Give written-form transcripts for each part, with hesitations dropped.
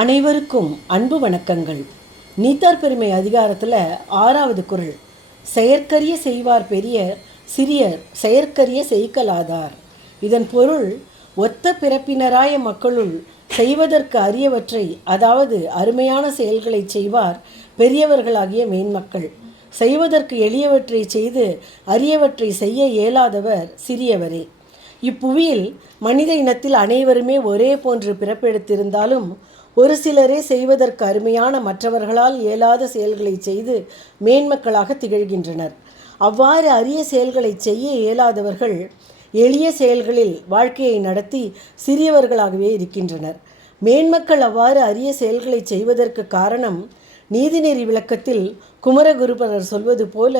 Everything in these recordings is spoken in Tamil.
அனைவருக்கும் அன்பு வணக்கங்கள். நீத்தார் பெருமை அதிகாரத்தில் 6வது குறள், செயற்கரிய செய்வார் பெரியர் சிறியர் செயற்கரிய செய்கலாதார். இதன் பொருள், ஒத்த பிறப்பினராய மக்களுள் செய்வதற்கு அரியவற்றை, அதாவது அருமையான செயல்களை செய்வார் பெரியவர்களாகிய மேன்மக்கள். செய்வதற்கு எளியவற்றை செய்து அரியவற்றை செய்ய இயலாதவர் சிறியவரே. இப்புவியில் மனித இனத்தில் அனைவருமே ஒரே போன்று பிறப்பெடுத்திருந்தாலும் ஒரு சிலரே செய்வதற்கு அருமையான மற்றவர்களால் இயலாத செயல்களை செய்து மேன்மக்களாக திகழ்கின்றனர். அவ்வாறு அரிய செயல்களை செய்ய இயலாதவர்கள் எளிய செயல்களில் வாழ்க்கையை நடத்தி சிறியவர்களாகவே இருக்கின்றனர். மேன்மக்கள் அவ்வாறு அரிய செயல்களை செய்வதற்கு காரணம், நீதிநெறி விளக்கத்தில் குமரகுருபரர் சொல்வது போல,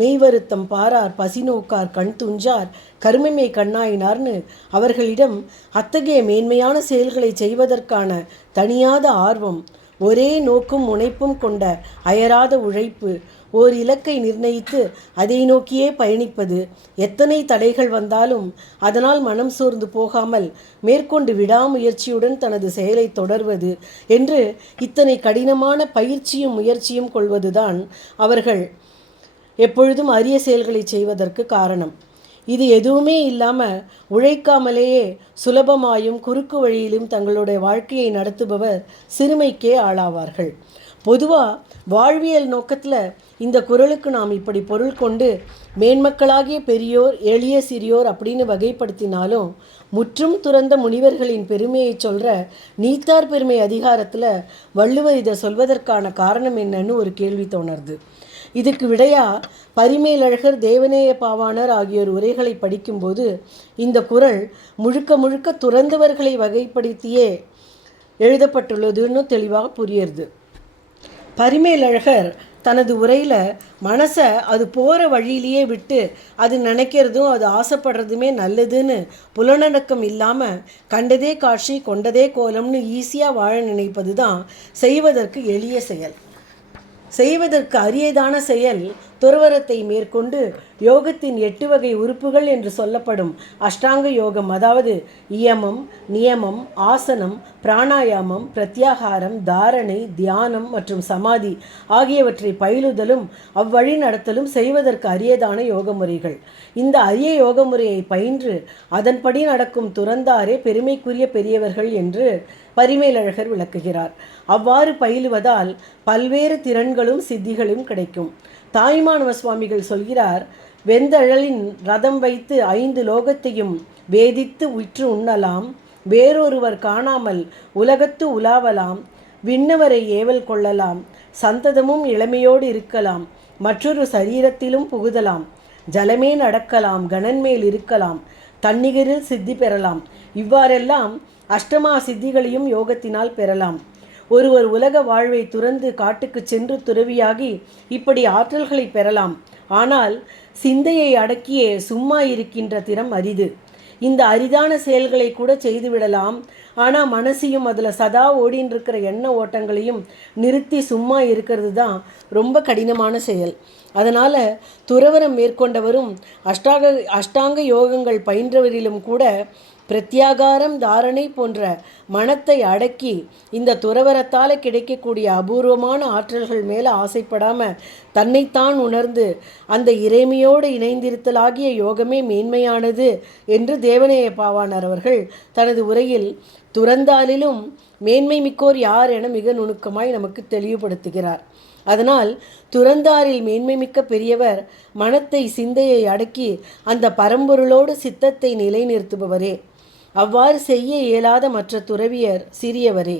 மெய்வருத்தம் பாரார் பசிநோக்கார் கண் துஞ்சார் கருமமே கண்ணாயினார்னு அவர்களிடம் அத்தகைய மேன்மையான செயல்களை செய்வதற்கான தனியாத ஆர்வம், ஒரே நோக்கும் முனைப்பும் கொண்ட அயராத உழைப்பு, ஓர் இலக்கை நிர்ணயித்து அதை நோக்கியே பயணிப்பது, எத்தனை தடைகள் வந்தாலும் அதனால் மனம் சோர்ந்து போகாமல் மேற்கொண்டு விடாமுயற்சியுடன் தனது செயலை தொடர்வது என்று இத்தனை கடினமான பயிற்சியும் முயற்சியும் கொள்வதுதான் அவர்கள் எப்பொழுதும் அரிய செயல்களை செய்வதற்கு காரணம். இது எதுவுமே இல்லாமல் உழைக்காமலேயே சுலபமாயும் குறுக்கு வழியிலும் தங்களுடைய வாழ்க்கையை நடத்துபவர் சிறுமைக்கே ஆளாவார்கள். பொதுவாக வாழ்வியல் நோக்கத்தில் இந்த குறளுக்கு நாம் இப்படி பொருள் கொண்டு மேன்மக்களாகிய பெரியோர் எளிய சிறியோர் அப்படின்னு வகைப்படுத்தினாலும், முற்றும் துறந்த முனிவர்களின் பெருமையை சொல்கிற நீத்தார் பெருமை அதிகாரத்தில் வள்ளுவர் இதை சொல்வதற்கான காரணம் என்னன்னு ஒரு கேள்வி தோணுது. இதுக்கு விடையா பரிமேலழகர், தேவநேய பாவாணர் ஆகியோர் உரைகளை படிக்கும்போது இந்த குறள் முழுக்க முழுக்க துறந்தவர்களை வகைப்படுத்தியே எழுதப்பட்டுள்ளதுன்னு தெளிவாக புரியுது. பரிமேலழகர் தனது உரையில் மனசை அது போகிற வழியிலேயே விட்டு அது நினைக்கிறதும் அது ஆசைப்படுறதுமே நல்லதுன்னு புலனடக்கம் இல்லாமல் கண்டதே காட்சி கொண்டதே கோலம்னு ஈஸியாக வாழ நினைப்பது தான் செய்வதற்கு எளிய செயல். செய்வதற்கு அரியதான செயல் துறவரத்தை மேற்கொண்டு யோகத்தின் 8 வகை உறுப்புகள் என்று சொல்லப்படும் அஷ்டாங்க யோகம், அதாவது இயமம், நியமம், ஆசனம், பிராணாயாமம், பிரத்யாகாரம், தாரணை, தியானம் மற்றும் சமாதி ஆகியவற்றை பயிலுதலும் அவ்வழி நடத்தலும் செய்வதற்கு அரியதான யோக முறைகள். இந்த அரிய யோக முறையை பயின்று அதன்படி நடக்கும் துறந்தாரே பெருமைக்குரிய பெரியவர்கள் என்று பரிமேலழகர் விளக்குகிறார். அவ்வாறு பயிலுவதால் பல்வேறு திறன்களும் சித்திகளும் கிடைக்கும். தாய்மானவ சுவாமிகள் சொல்கிறார், வெந்தழலின் ரதம் வைத்து 5 லோகத்தையும் வேதித்து உற்று உண்ணலாம், வேறொருவர் காணாமல் உலகத்து உலாவலாம், விண்ணவரை ஏவல் கொள்ளலாம், சந்ததமும் இளமையோடு இருக்கலாம், மற்றொரு சரீரத்திலும் புகுதலாம், ஜலமே நடக்கலாம், கணன்மேல் இருக்கலாம், தன்னிகரில் சித்தி பெறலாம். இவ்வாறெல்லாம் அஷ்டமா சித்திகளையும் யோகத்தினால் பெறலாம். ஒருவர் உலக வாழ்வை துறந்து காட்டுக்கு சென்று துறவியாகி இப்படி ஆற்றல்களை பெறலாம். ஆனால் சிந்தையை அடக்கியே சும்மா இருக்கின்ற திறம் அரிது. இந்த அரிதான செயல்களை கூட செய்துவிடலாம். ஆனால் மனசையும் அதில் சதா ஓடின்னு இருக்கிற எண்ண ஓட்டங்களையும் நிறுத்தி சும்மா இருக்கிறது தான் ரொம்ப கடினமான செயல். அதனால் துறவரம் மேற்கொண்டவரும் அஷ்டாங்க யோகங்கள் பயின்றவரிலும் கூட பிரத்யாகாரம், தாரணை போன்ற மனத்தை அடக்கி இந்த துறவரத்தால் கிடைக்கக்கூடிய அபூர்வமான ஆற்றல்கள் மேலே ஆசைப்படாமல் தன்னைத்தான் உணர்ந்து அந்த இறைமையோடு இணைந்திருத்தலாகிய யோகமே மேன்மையானது என்று தேவநேய பாவாணர் அவர்கள் தனது உரையில் துறந்தாலிலும் மேன்மை மிக்கோர் யார் என மிக நுணுக்கமாய் நமக்கு தெளிவுபடுத்துகிறார். அதனால் துறந்தாரில் மேன்மைமிக்க பெரியவர் மனத்தை, சிந்தையை அடக்கி அந்த பரம்பொருளோடு சித்தத்தை நிலைநிறுத்துபவரே. அவ்வாறு செய்ய இயலாத மற்ற துறவியர் சிறியவரே.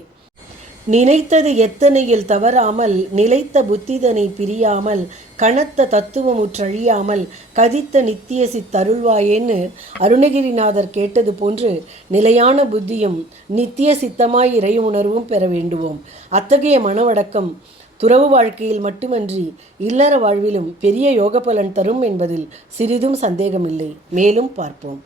நினைத்தது எத்தனையில் தவறாமல், நிலைத்த புத்திதனை பிரியாமல், கனத்த தத்துவமுற்றழியாமல், கதித்த நித்திய சித்தருள்வாயேன்னு அருணகிரிநாதர் கேட்டது போன்று நிலையான புத்தியும் நித்திய சித்தமாய் இறை உணர்வும் பெற வேண்டுவோம். அத்தகைய மனவடக்கம் துறவு வாழ்க்கையில் மட்டுமன்றி இல்லற வாழ்விலும் பெரிய யோக பலன் தரும் என்பதில் சிறிதும் சந்தேகமில்லை. மேலும் பார்ப்போம்.